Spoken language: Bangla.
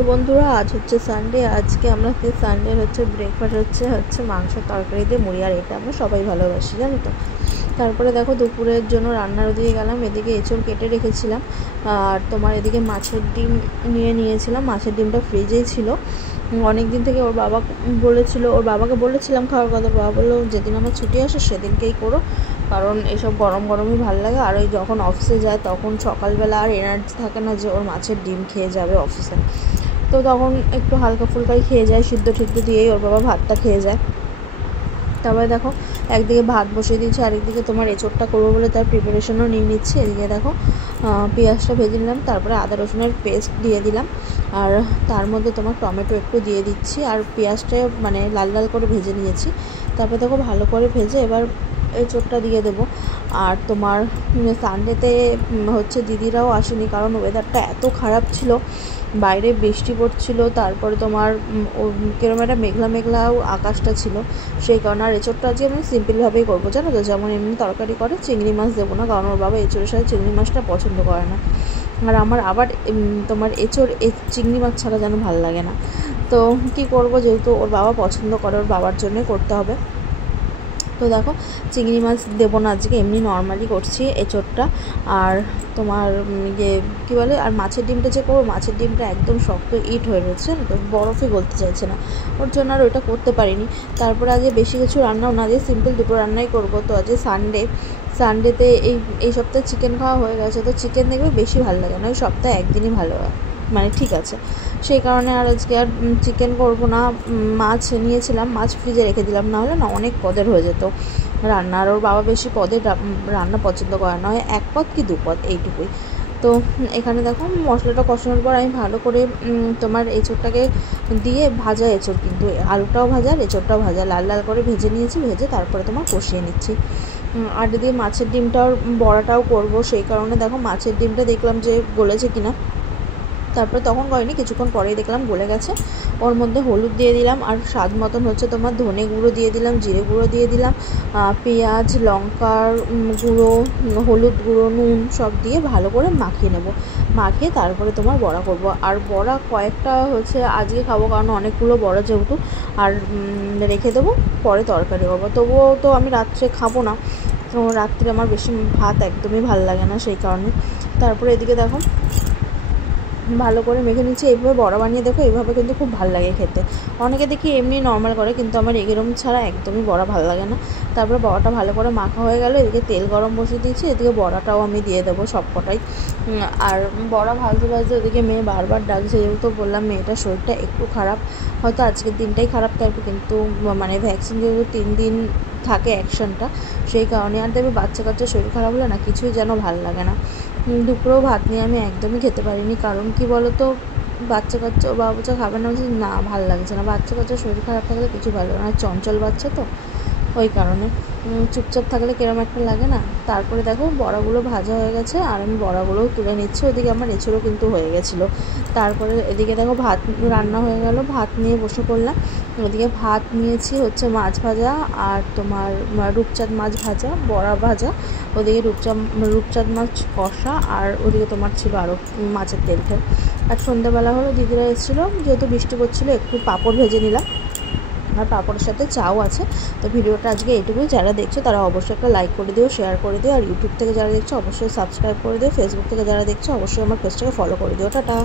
তো বন্ধুরা আজ হচ্ছে সানডে। আজকে আমরা সানডের হচ্ছে ব্রেকফাস্ট হচ্ছে মাংসের তরকারি দিয়ে মুড়ি, আর এটা আমরা সবাই ভালোবাসি, জানো তো। তারপরে দেখো দুপুরের জন্য রান্নার ওদিকে গেলাম। এদিকে এঁচড় কেটে রেখেছিলাম, আর তোমার এদিকে মাছের ডিম নিয়েছিলাম। মাছের ডিমটা ফ্রিজেই ছিল অনেক দিন থেকে। ওর বাবাকে বলেছিলাম খাওয়ার কথা। বাবা বললো যেদিন আমার ছুটি আসে সেদিনকেই করো, কারণ এসব গরম গরমই ভালো লাগে। আর ওই যখন অফিসে যায় তখন সকালবেলা আর এনার্জি থাকে না যে ওর মাছের ডিম খেয়ে যাবে অফিসে, তো তখন একটু হালকা ফুলকাই খেয়ে যায়, সিদ্ধ টিদ্ধ দিয়েই ওর বাবা ভাতটা খেয়ে যায়। তারপরে দেখো একদিকে ভাত বসিয়ে দিয়েছি, আরেকদিকে তোমার এঁচড়টা করবো বলে তার প্রিপারেশনও নিয়ে নিচ্ছি। এদিকে দেখো পেঁয়াজটা ভেজে নিলাম, তারপরে আদা রসুনের পেস্ট দিয়ে দিলাম, আর তার মধ্যে তোমার টমেটো একটু দিয়ে দিচ্ছি, আর পেঁয়াজটা মানে লাল লাল করে ভেজে নিয়েছি। তারপরে দেখো ভালো করে ভেজে এবার এঁচড়টা দিয়ে দেবো। আর তোমার সানডেতে হচ্ছে দিদিরাও আসেনি, কারণ ওয়েদারটা এত খারাপ ছিল, বাইরে বৃষ্টি পড়ছিল। তারপরে তোমার কিরকম একটা মেঘলা মেঘলাও আকাশটা ছিল, সেই কারণে। আর এঁচড়টা আজকে আমি সিম্পলভাবেই করবো, জানো তো, যেমন এমনি তরকারি করে। চিংড়ি মাছ দেবো না, কারণ ওর বাবা এঁচড়ের সাথে চিংড়ি মাছটা পছন্দ করে না। আর আমার আবার তোমার চিংড়ি মাছ ছাড়া যেন ভালো লাগে না। তো কী করবো, যেহেতু ওর বাবা পছন্দ করে, ওর বাবার জন্যই করতে হবে। তো দেখো চিংড়ি মাছ দেবো না আজকে, এমনি নর্মালি করছি এঁচড়টা। আর তোমার কী বলে, আর মাছের ডিমটা যে করবো, মাছের ডিমটা একদম শক্ত ইট হয়ে রয়েছে, তো বরফই গলতে চাইছে না, ওর জন্য আর ওইটা করতে পারিনি। তারপরে আজকে বেশি কিছু রান্নাও না, দিয়ে সিম্পল দুটো রান্নাই করবো। তো আজকে সানডেতে এই সপ্তাহে চিকেন খাওয়া হয়ে গেছে, তো চিকেন দেখবে বেশি ভালো লাগে না, ওই সপ্তাহে একদিনই ভালো হয়, মানে ঠিক আছে। সেই কারণে আর আজকে আর চিকেন করবো না। মাছ নিয়েছিলাম, মাছ ফ্রিজে রেখে দিলাম, না হলে না অনেক পদের হয়ে যেত রান্না। আর ওর বাবা বেশি পদের রান্না পছন্দ করে না, হয় 1 পদ কি 2 পদ এইটুকুই। তো এখানে দেখো মশলাটা কষানোর পর আমি ভালো করে তোমার এঁচড়টাকে দিয়ে ভাজা এঁচড়, কিন্তু আলুটাও ভাজা আর এঁচড়টাও ভাজা, লাল লাল করে ভেজে নিয়েছি। ভেজে তারপরে তোমার কষিয়ে নিচ্ছি। আর দিয়ে মাছের ডিমটাও বড়াটাও করব, সেই কারণে দেখো মাছের ডিমটা দেখলাম যে গলেছে কিনা। তারপরে তখন করিনি, কিছুক্ষণ পরেই দেখলাম গলে গেছে। ওর মধ্যে হলুদ দিয়ে দিলাম, আর স্বাদ মতন হচ্ছে তোমার ধনে গুঁড়ো দিয়ে দিলাম, জিরে গুঁড়ো দিয়ে দিলাম, পেঁয়াজ লঙ্কার গুঁড়ো, হলুদ গুঁড়ো, নুন সব দিয়ে ভালো করে মাখিয়ে নেব। মাখিয়ে তারপরে তোমার বড়া করব। আর বড়া কয়েকটা হচ্ছে আজকে খাবো, কারণ অনেকগুলো বড়া যেহেতু, আর রেখে দেবো, পরে তরকারি করবো। তবুও তো আমি রাত্রে খাবো না, তো রাত্রে আমার বেশি ভাত একদমই ভালো লাগে না, সেই কারণে। তারপরে এদিকে দেখো ভালো করে মেখে নিচ্ছি। এইভাবে বড়া বানিয়ে দেখো, এইভাবে কিন্তু খুব ভালো লাগে খেতে। অনেকে দেখি এমনি নর্মাল করে, কিন্তু আমার এরকম ছাড়া একদমই বড়া ভালো লাগে না। তারপরে বড়াটা ভালো করে মাখা হয়ে গেল, এদিকে তেল গরম বসিয়ে দিয়েছি, এদিকে বড়াটাও আমি দিয়ে দেবো সবকটাই। আর বড়া ভাজতে ভাজতে ওদিকে মেয়ে বারবার ডাকছে, যেহেতু বললাম মেয়েটার শরীরটা একটু খারাপ, হয়তো আজকের দিনটাই খারাপ থাকবে, কিন্তু মানে ভ্যাকসিন যেহেতু 3 দিন থাকে অ্যাকশনটা, সেই কারণে। আর দেখবে বাচ্চা কাচ্চার শরীর খারাপ হলে না কিছুই যেন ভালো লাগে না। দুপুরেও ভাত নিয়ে আমি একদমই খেতে পারিনি, কারণ কি বলো তো, বাচ্চা কাচ্চা বাচ্চা খাবে না, বলছি না ভালো লাগছে না। বাচ্চা কাচ্চার শরীর খারাপ থাকলে কিছু ভালো লাগে না, চঞ্চল বাচ্চা তো, ওই কারণে চুপচাপ থাকলে কিরম একটা লাগে না। তারপরে দেখো বড়াগুলো ভাজা হয়ে গেছে, আর আমি বড়াগুলোও তুলে নিচ্ছি। ওদিকে আমার এঁচড়ও কিন্তু হয়ে গেছিলো। তারপরে এদিকে দেখো ভাত রান্না হয়ে গেল, ভাত নিয়ে বসে পড়লাম। ওদিকে ভাত নিয়েছি হচ্ছে মাছ ভাজা, আর তোমার রূপচাঁদ মাছ ভাজা, বড়া ভাজা, ওদিকে রূপচাঁদ মাছ কষা, আর ওদিকে তোমার ছিল আরও মাছের তেল। আর সন্ধ্যাবেলা হলো দিদিরা এসেছিলো, যেহেতু বৃষ্টি পড়ছিলো একটু পাঁপড় ভেজে নিলাম, আর পাঁপড়ের সাথে চাও আছে। তো ভিডিওটা আজকে এইটুকুই। যারা দেখছো তারা অবশ্যই একটা লাইক করে দিও, শেয়ার করে দিও, আর ইউটিউব থেকে যারা দেখছো অবশ্যই সাবস্ক্রাইব করে দিও, ফেসবুক থেকে যারা দেখছো অবশ্যই আমার পেজটাকে ফলো করে দিও। টাটা।